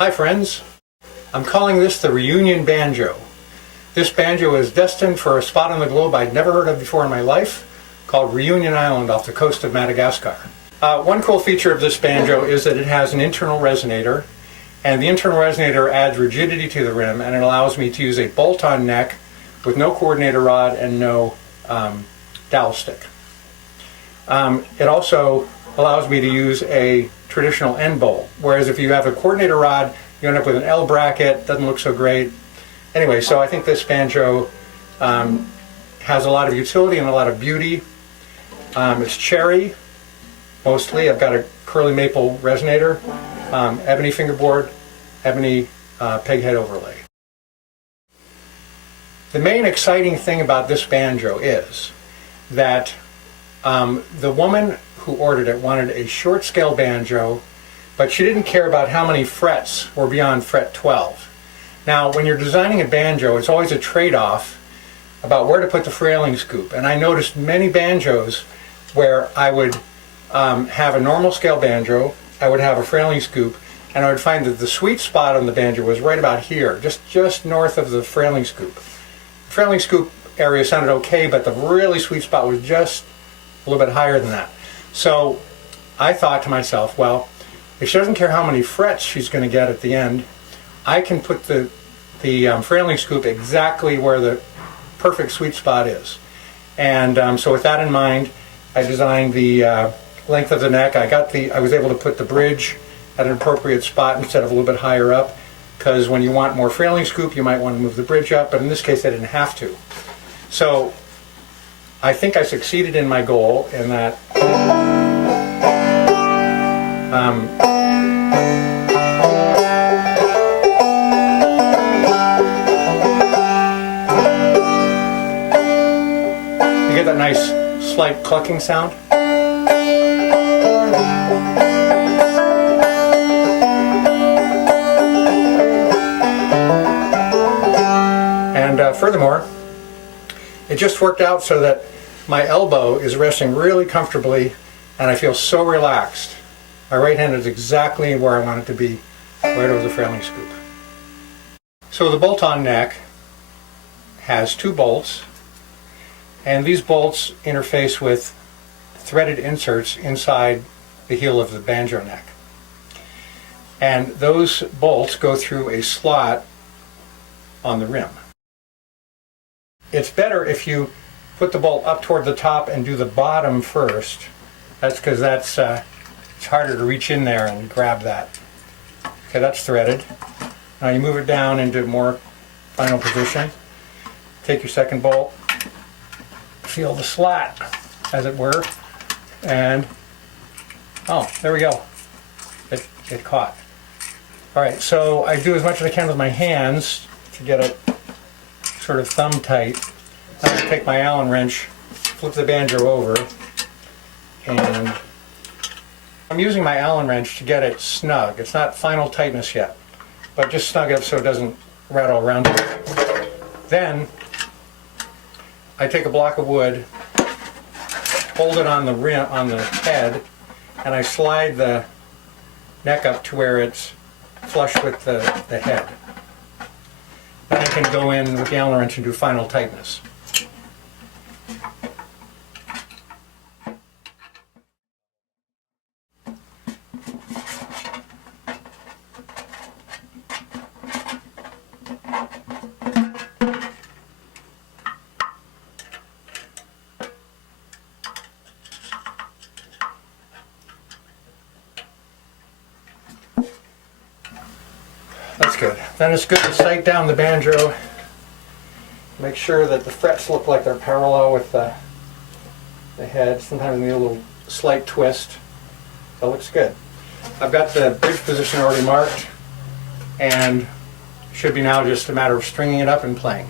Hi friends, I'm calling this the Reunion Banjo. This banjo is destined for a spot on the globe I'd never heard of before in my life, called Reunion Island off the coast of Madagascar. One cool feature of this banjo is that it has an internal resonator, and the internal resonator adds rigidity to the rim, and it allows me to use a bolt-on neck with no coordinator rod and no dowel stick. It also allows me to use a traditional end bowl, whereas if you have a coordinator rod, you end up with an L bracket. Doesn't look so great. Anyway, so I think this banjo has a lot of utility and a lot of beauty. It's cherry, mostly. I've got a curly maple resonator, ebony fingerboard, ebony peghead overlay. The main exciting thing about this banjo is that the woman who ordered it wanted a short scale banjo, but she didn't care about how many frets were beyond fret 12. Now, when you're designing a banjo, it's always a trade-off about where to put the frailing scoop. And I noticed many banjos where I would have a normal scale banjo, I would have a frailing scoop, and I would find that the sweet spot on the banjo was right about here, just north of the frailing scoop. The frailing scoop area sounded okay, but the really sweet spot was just a little bit higher than that. So I thought to myself, well, if she doesn't care how many frets she's going to get at the end, I can put the frailing scoop exactly where the perfect sweet spot is. And so with that in mind, I designed the length of the neck. I was able to put the bridge at an appropriate spot instead of a little bit higher up, because when you want more frailing scoop, you might want to move the bridge up, but in this case I didn't have to. So I think I succeeded in my goal in that you get that nice slight clucking sound. And furthermore, it just worked out so that my elbow is resting really comfortably and I feel so relaxed. My right hand is exactly where I want it to be, right over the frailing scoop. So the bolt-on neck has two bolts, and these bolts interface with threaded inserts inside the heel of the banjo neck. And those bolts go through a slot on the rim. It's better if you put the bolt up toward the top and do the bottom first. That's because it's harder to reach in there and grab that. Okay, that's threaded. Now you move it down into more final position. Take your second bolt, feel the slat, as it were, and oh, there we go. It caught. All right, so I do as much as I can with my hands to get it sort of thumb tight. I'm going to take my Allen wrench, flip the banjo over, and I'm using my Allen wrench to get it snug. It's not final tightness yet, but just snug it so it doesn't rattle around. Then I take a block of wood, hold it on the rim, on the head, and I slide the neck up to where it's flush with the head. Then I can go in with the Allen wrench and do final tightness. That's good. Then it's good to sight down the banjo. Make sure that the frets look like they're parallel with the head. Sometimes they need a little slight twist. That looks good. I've got the bridge position already marked, and it should be now just a matter of stringing it up and playing.